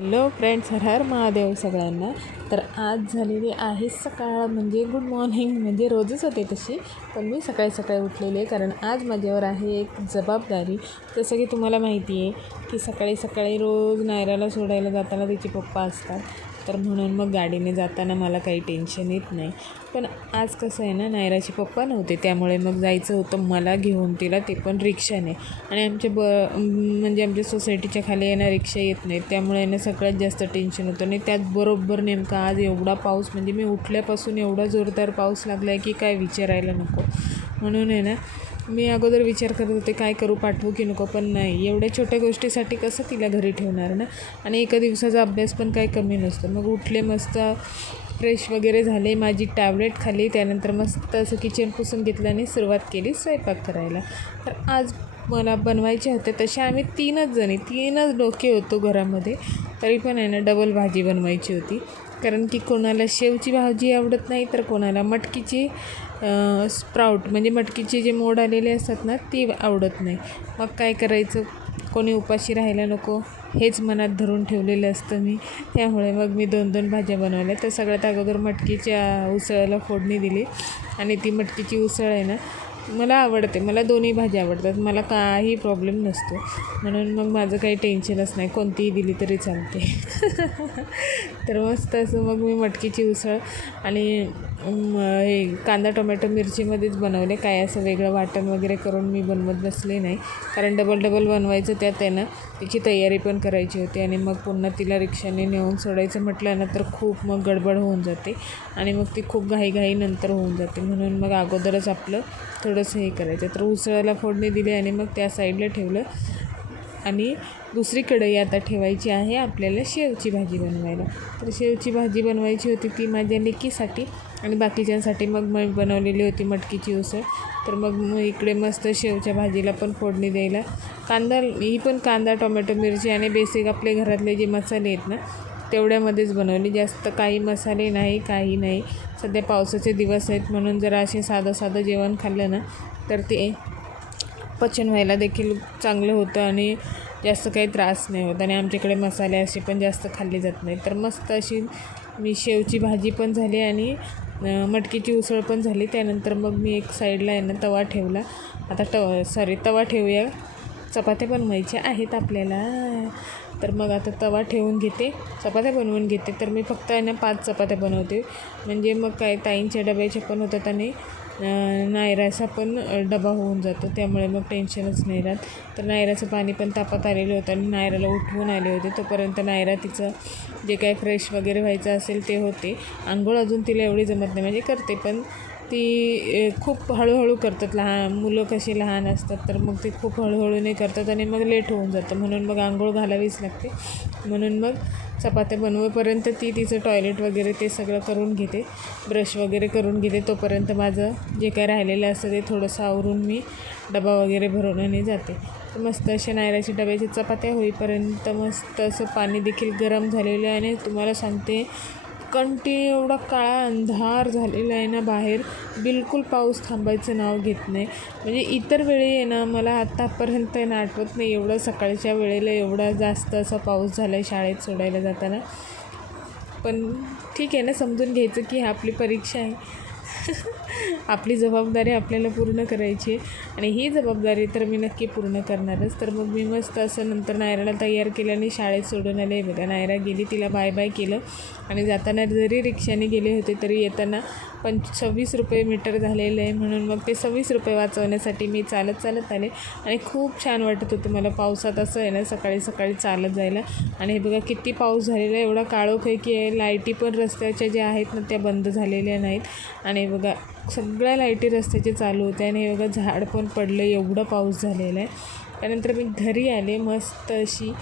Hello friends हर हर महादेव सगळ्यांना. तर आज झालेली आहे सकाळ म्हणजे गुड मॉर्निंग म्हणजे रोजच होते तशी पण मी सकाळी सकाळी उठलेली आहे कारण आज माझ्यावर आहे एक जबाबदारी. जसं की तुम्हाला माहिती आहे की सकाळी सकाळी रोज नायराला सोडायला जाताना तिचे पप्पा असतात. तर म्हणून मग गाडीने जाताना मला काही टेन्शन येत नाही. पण आज कसं आहे ना नायराचे पप्पा नव्हते त्यामुळे मग जायचं होतं मला घेऊन तिला ते पण रिक्षाने. आणि आमच्या ब म्हणजे आमच्या सोसायटीच्या खाली आहे ना रिक्षा येत नाहीत. त्यामुळे ना सगळ्यात जास्त टेन्शन होतं. आणि त्यात बरोबर नेमका आज एवढा पाऊस म्हणजे मी उठल्यापासून एवढा जोरदार पाऊस लागला आहे की काय विचारायला नको. म्हणून आहे ना मी अगोदर विचार करत होते काय करू पाठवू की नको? पण नाही. एवढ्या छोट्या गोष्टीसाठी कसं तिला घरी ठेवणार ना? आणि एका दिवसाचा अभ्यास पण काही कमी नसतो. मग उठले मस्त फ्रेश वगैरे झाले माझी टॅबलेट खाली त्यानंतर मस्त असं किचन पुसून घेतलं आणि सुरुवात केली स्वयंपाक करायला. तर आज मला बनवायचे होते तसे आम्ही तीनच जणी तीनच डोके होतो घरामध्ये. तरी पण आहे ना डबल भाजी बनवायची होती. कारण की कोणाला शेवची भाजी आवडत नाही तर कोणाला मटकीची स्प्राऊट म्हणजे मटकीचे जे मोड आलेले असतात ना ती आवडत नाही. मग काय करायचं? कोणी उपाशी राहायला नको. हेच मनात धरून ठेवलेलं असतं मी. त्यामुळे मग मी दोन दोन भाज्या बनवल्या. तर सगळ्यात अगोदर मटकीच्या उसळाला फोडणी दिली. आणि ती मटकीची उसळ आहे ना मला आवडते. मला दोन्ही भाज्या आवडतात. मला काही प्रॉब्लेम नसतो. म्हणून मग माझं काही टेन्शनच नाही. कोणतीही दिली तरी चालते. तर मस्त असं मग मी मटकीची उसळ आणि हे कांदा टोमॅटो मिरचीमध्येच बनवले. काय असं वेगळं वाटण वगैरे करून मी बनवत बसले नाही. कारण डबल डबल बनवायचं त्यात आहे ना तिची तयारी पण करायची होती आणि मग पुन्हा तिला रिक्षाने नेऊन सोडायचं म्हटलं ना तर खूप मग गडबड होऊन जाते आणि मग ती खूप घाईघाई नंतर होऊन जाते. म्हणून मग अगोदरच आपलं थोडंसं हे करायचं. तर उसळ्याला फोडणी दिली आणि मग त्या साईडला ठेवलं. आणि दुसरी कढई आता ठेवायची आहे आपल्याला शेवची भाजी बनवायला. तर शेवची भाजी बनवायची होती ती माझ्या लेकीसाठी आणि बाकीच्यांसाठी. मग मी बनवलेली होती मटकीची उसळ. तर मग मग इकडे मस्त शेवच्या भाजीला पण फोडणी द्यायला. कांदा ही पण कांदा टोमॅटो मिरची आणि बेसिक आपले घरातले जे मसाले आहेत ना तेवढ्यामध्येच बनवली. जास्त काही मसाले नाही काही नाही. सध्या पावसाचे दिवस आहेत म्हणून जर असे साधं साधं जेवण खाल्लं ना तर ते पचन व्हायला देखील चांगलं होतं आणि जास्त काही त्रास नाही होत आणि आमच्याकडे मसाले असे पण जास्त खाल्ले जात नाही तर मस्त अशी मी शेवची भाजी पण झाली आणि मटकीची उसळ पण झाली. त्यानंतर मग मी एक साईडला आहे ना तवा ठेवला. आता ट सॉरी तवा ठेवूया. चपात्या बनवायच्या आहेत आपल्याला. तर मग आता तवा ठेवून घेते. चपात्या बनवून घेते. तर मी फक्त आहे ना पाच चपात्या बनवते. म्हणजे मग काय ताईंच्या डब्याच्या पण होतात आणि नायराचा पण डबा होऊन जातो. त्यामुळे मग टेन्शनच नाही राहत. तर नायराचं पाणी पण तापात आलेलं होतं आणि नायराला उठवून आले होते. तोपर्यंत नायरा तिचं जे काय फ्रेश वगैरे व्हायचं असेल ते होते. आंघोळ अजून तिला एवढी जमत नाही. म्हणजे करते पण ती खूप हळूहळू करतात. लहान मुलं कशी लहान असतात तर मग ते खूप हळूहळूने करतात आणि मग लेट होऊन जातं. म्हणून मग आंघोळ घालावीच लागते. म्हणून मग चपात्या बनवेपर्यंत ती तिचं टॉयलेट वगैरे ते सगळं करून घेते. ब्रश वगैरे करून घेते. तोपर्यंत माझं जे काय राहिलेलं असतं ते थोडंसं आवरून मी डबा वगैरे भरून आणि जाते. तर मस्त अशा नायराच्या डब्याची चपात्या होईपर्यंत मस्त असं पाणी देखील गरम झालेलं आहे आणि तुम्हाला सांगते कंटिन्यू एवढा काळा अंधार झालेला आहे ना बाहेर बिलकुल पाऊस थांबायचं नाव घेत नाही. म्हणजे इतर वेळी आहे ना मला आत्तापर्यंत आहे ना आठवत नाही एवढं सकाळच्या वेळेला एवढा जास्त असा पाऊस झाला आहे शाळेत सोडायला जाताना. पण ठीक आहे ना समजून घ्यायचं की आपली परीक्षा आहे. आपली जबाबदारी आपल्याला पूर्ण करायची आहे. आणि ही जबाबदारी तर मी नक्की पूर्ण करणारच. तर मग मी मस्त असं नंतर नायराला तयार केलं आणि शाळेत सोडून आले. बघा नायरा गेली तिला बाय बाय केलं. आणि जाताना जरी रिक्षाने गेले होते तरी येताना पंच सव्वीस रुपये मीटर झालेलं आहे. म्हणून मग ते सव्वीस रुपये वाचवण्यासाठी मी चालत चालत आले. आणि खूप छान वाटत होतं मला पावसात असं आहे ना सकाळी सकाळी चालत जायला. आणि हे बघा किती पाऊस झालेला आहे. एवढा काळोख आहे की लाईटी पण रस्त्याच्या ज्या आहेत ना त्या बंद झालेल्या नाहीत. आणि आणि बघा सगळ्या लाईटी रस्त्याचे चालू होते आणि बघा झाड पण पडलं एवढं पाऊस झालेला आहे. त्यानंतर मी घरी आले मस्त अशी.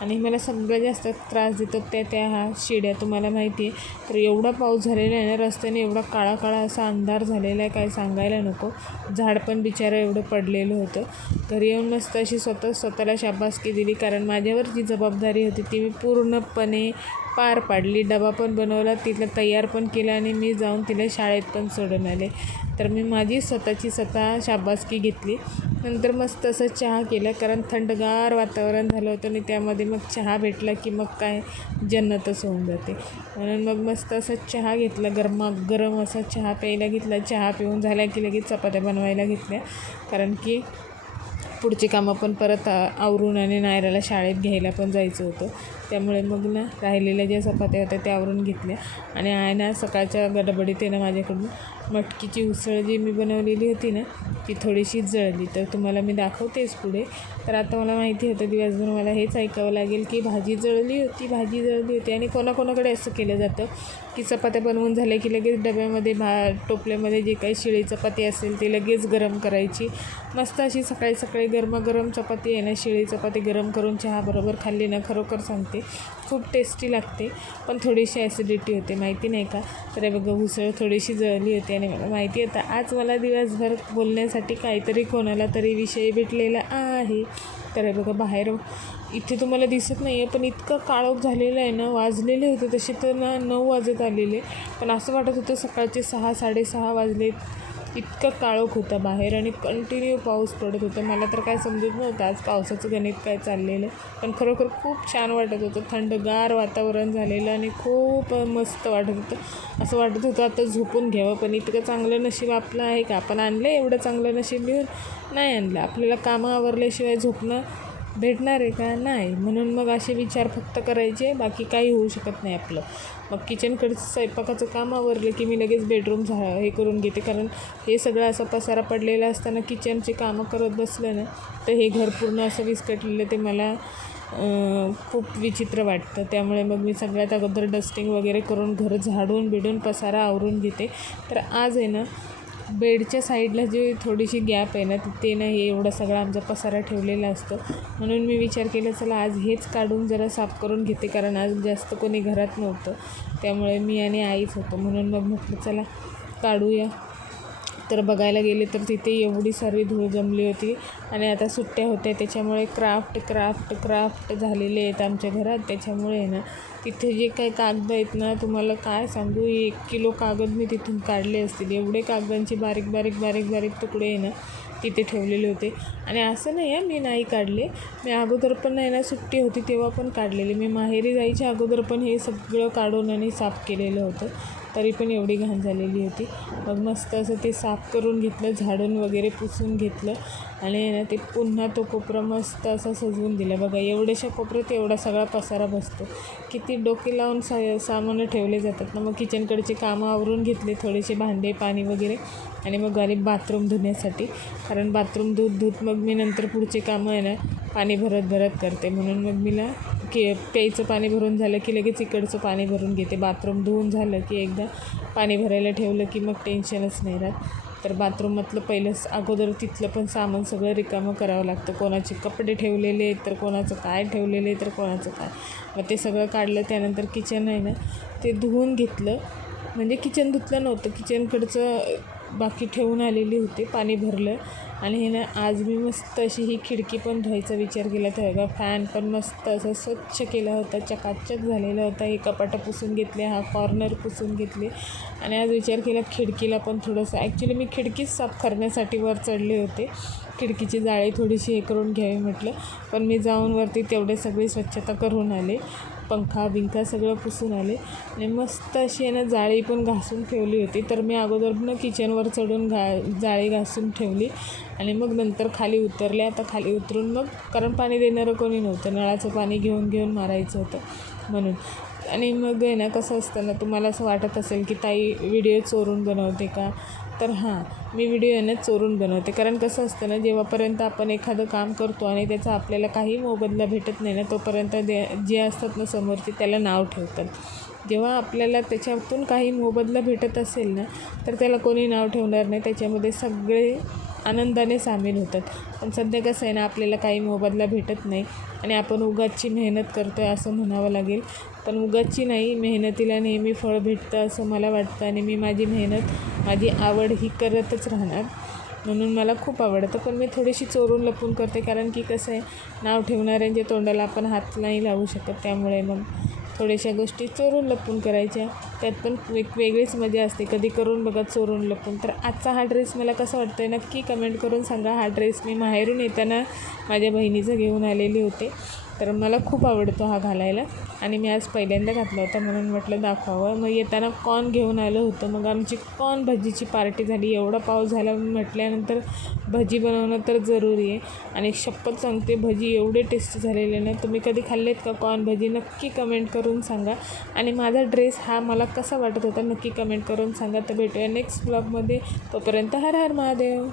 आणि मला सगळ्यात जास्त त्रास देतात त्या त्या हा शिड्या तुम्हाला माहिती आहे. तर एवढा पाऊस झालेला आहे ना रस्त्याने एवढा काळा काळा असा अंधार झालेला आहे काय सांगायला नको. झाड पण बिचारा एवढं पडलेलं होतं. घरी येऊन मस्त अशी स्वतः स्वतःला शाबासकी दिली कारण माझ्यावर जी जबाबदारी होती ती मी पूर्णपणे पार पाडली. डबा पण बनवला तिला तयार पण केला आणि मी जाऊन तिला शाळेत पण सोडून आले. तर मी माझी स्वतःची स्वतः शाबासकी घेतली. नंतर मस्त असं चहा केला कारण थंडगार वातावरण झालं होतं आणि त्यामध्ये मग चहा भेटला की मग काय जन्नतच होऊन जाते. म्हणून मग मस्त असा चहा घेतला गरमा गरम असा चहा प्यायला घेतला. चहा पिऊन झाला की लगेच चपात्या बनवायला घेतल्या. कारण की पुढची कामं पण परत आवरून आणि नायराला शाळेत घ्यायला पण जायचं होतं. त्यामुळे मग ना राहिलेल्या ज्या चपात्या होत्या त्या आवरून घेतल्या. आणि आहे ना सकाळच्या गडबडीत आहे ना माझ्याकडून मटकीची उसळ जी मी बनवलेली होती ना ती थोडीशी जळली. तर तुम्हाला मी दाखवतेच पुढे. तर आता मला माहिती होतं दिवसभर मला हेच ऐकावं लागेल की भाजी जळली होती भाजी जळली होती आणि कोणाकोणाकडे असं केलं जातं की चपात्या बनवून झाल्या की लगेच डब्यामध्ये भा टोपल्यामध्ये जे काही शिळी चपाती असेल ती लगेच गरम करायची. मस्त अशी सकाळी सकाळी गरमागरम चपाती आहे ना शिळी चपाती गरम करून चहाबरोबर खाल्ली ना खरोखर सांगते खूप टेस्टी लागते पण थोडीशी ॲसिडिटी होते माहिती नाही का? तर हे बघा उसळ थोडीशी जळली होती आणि मला माहिती होतं आज मला दिवसभर बोलण्यासाठी काहीतरी कोणाला तरी विषय भेटलेला आहे. तर हे बघा बाहेर इथे तुम्हाला दिसत नाही आहे पण इतकं काळोख झालेलं आहे ना वाजलेले होते तसे तर ना नऊ वाजत आलेले. पण असं वाटत होतं सकाळचे सहा साडेसहा वाजले इतकं काळोख होतं बाहेर आणि कंटिन्यू पाऊस पडत होता. मला तर काय समजत नव्हतं. आज पावसाचं गणित काय चाललेलं. पण खरोखर खूप छान वाटत होतं. थंडगार वातावरण झालेलं आणि खूप मस्त वाटत होतं. असं वाटत होतं आता झोपून घ्यावं पण इतकं चांगलं नशीब आपलं आहे का? आपण आणलं एवढं चांगलं नशीब घेऊन? नाही आणलं. आपल्याला कामं आवरल्याशिवाय झोपणं भेटणार आहे का? नाही. म्हणून मग असे विचार फक्त करायचे. बाकी काही होऊ शकत नाही आपलं. मग किचनकडचं स्वयंपाकाचं काम आवरलं की मी लगेच बेडरूम झा हे करून घेते. कारण हे सगळं असं पसारा पडलेला असताना किचनचे कामं करत बसलं ना तर हे घर पूर्ण असं विस्कटलेलं ते मला खूप विचित्र वाटतं. त्यामुळे मग मी सगळ्यात अगोदर डस्टिंग वगैरे करून घर झाडून बिडून पसारा आवरून घेते. तर आज आहे ना बेडच्या साईडला जे थोडीशी गॅप आहे ना तिथे ना हे एवढा सगळा आमचा पसारा ठेवलेला असतो. म्हणून मी विचार केला चला आज हेच काढून जरा साफ करून घेते कारण आज जास्त कोणी घरात नव्हतं. त्यामुळे मी आणि आईच होतो. म्हणून मग म्हटलं चला काढूया. तर बघायला गेले तर तिथे एवढी सारी धूळ जमली होती. आणि आता सुट्ट्या होत्या त्याच्यामुळे क्राफ्ट क्राफ्ट क्राफ्ट झालेले आहेत आमच्या घरात. त्याच्यामुळे आहे ना तिथे जे काही कागद आहेत ना तुम्हाला काय सांगू एक किलो कागद मी तिथून काढले असतील. एवढे कागदांचे बारीक बारीक बारीक बारीक तुकडे आहे ना तिथे ठेवलेले होते. आणि असं नाही आहे मी नाही काढले. मी अगोदर पण नाही ना सुट्टी होती तेव्हा पण काढलेले. मी माहेरी जायच्या अगोदर पण हे सगळं काढून आणि साफ केलेलं होतं. तरी पण एवढी घाण झालेली होती. मग मस्त असं ते साफ करून घेतलं झाडून वगैरे पुसून घेतलं. आणि ना ते पुन्हा तो कोपरा मस्त असा सजवून दिला. बघा एवढ्याशा कोपऱ्यात एवढा सगळा पसारा बसतो. किती डोके लावून सा सामानं ठेवले जातात ना. मग किचनकडचे कामं आवरून घेतले थोडेसे भांडे पाणी वगैरे. आणि मग आले बाथरूम धुण्यासाठी. कारण बाथरूम धुत धुत मग मी नंतर पुढचे कामं आहे ना पाणी भरत भरत करते. म्हणून मग मी ना की प्यायचं पाणी भरून झालं की लगेच इकडचं पाणी भरून घेते. बाथरूम धुवून झालं की एकदा पाणी भरायला ठेवलं की मग टेन्शनच नाही राहत. तर बाथरूमातलं पहिलंच अगोदर तिथलं पण सामान सगळं रिकामं करावं लागतं. कोणाचे कपडे ठेवलेले आहेत तर कोणाचं काय ठेवलेलं आहे तर कोणाचं काय. मग ते सगळं काढलं त्यानंतर किचन आहे ना ते धुवून घेतलं. म्हणजे किचन धुतलं नव्हतं किचनकडचं बाकी ठेवून आलेली होते पाणी भरलं. आणि हिनं आज मी मस्त अशी ही खिडकी पण धुवायचा विचार केला तर बघा फॅन पण मस्त असं स्वच्छ केला होता चकाचक झालेला होता. हे कपाटं पुसून घेतले हा कॉर्नर पुसून घेतले. आणि आज विचार केला खिडकीला पण थोडंसं. ॲक्च्युली मी खिडकीच साफ करण्यासाठी वर चढले होते. खिडकीची जाळी थोडीशी हे करून घ्यावी म्हटलं. पण मी जाऊन वरती तेवढे सगळी स्वच्छता करून आले. पंखा बिंखा सगळं पुसून आले. आणि मस्त अशी आहे ना जाळी पण घासून ठेवली होती. तर मी अगोदर ना किचनवर चढून घा जाळी घासून ठेवली. आणि मग नंतर खाली उतरले. आता खाली उतरून मग कारण पाणी देणारं कोणी नव्हतं. नळाचं पाणी घेऊन घेऊन मारायचं होतं म्हणून. आणि मग आहे ना कसं असतं ना तुम्हाला असं वाटत असेल की ताई व्हिडिओ चोरून बनवते का? तर हां मी व्हिडिओ आहे चोरून बनवते. कारण कसं असतं ना जेव्हापर्यंत आपण एखादं काम करतो आणि त्याचा आपल्याला काही मोबदला भेटत नाही ना तोपर्यंत जे जे असतात ना समोरचे त्याला नाव ठेवतात. जेव्हा आपल्याला त्याच्यातून काही मोबदला भेटत असेल ना तर त्याला कोणी नाव ठेवणार नाही. त्याच्यामध्ये सगळे आनंदाने सामील होतात. पण सध्या कसं आहे ना आपल्याला काही मोबदला भेटत नाही आणि आपण उगाचची मेहनत करतो आहे असं म्हणावं लागेल. पण उगाचची नाही मेहनतीला नेहमी फळ भेटतं असं मला वाटतं आणि मी माझी मेहनत माझी आवड ही करतच राहणार. म्हणून मला खूप आवडतं. पण मी थोडीशी चोरून लपून करते कारण की कसं आहे नाव ठेवणाऱ्यांच्या तोंडाला आपण हात नाही लावू शकत त्यामुळे मग थोड्याशा गोष्टी चोरून लपून करायच्या. त्यात पण एक वेगळीच मजा असते. कधी करून बघा चोरून लपून. तर आजचा हा ड्रेस मला कसा वाटतो आहे नक्की कमेंट करून सांगा. हा ड्रेस मी माहेरून येताना माझ्या बहिणीचं घेऊन आलेले होते. तर मला खूप आवडतो हा घालायला. आणि मी आज पहिल्यांदा घातला होता म्हणून म्हटलं दाखवावं. मग येताना कॉर्न घेऊन आलं होतं. मग आमची कॉर्न भजीची पार्टी झाली. एवढा पाऊस झाला म्हटल्यानंतर भजी बनवणं तर जरुरी आहे. आणि शपथ सांगते भजी एवढे टेस्टी झालेले ना तुम्ही कधी खाल्लेत का कॉर्न भजी? नक्की कमेंट करून सांगा. आणि माझा ड्रेस हा मला कसा वाटत होता नक्की कमेंट करून सांगा. तर भेटूया नेक्स्ट ब्लॉगमध्ये. तोपर्यंत हर हर महादेव.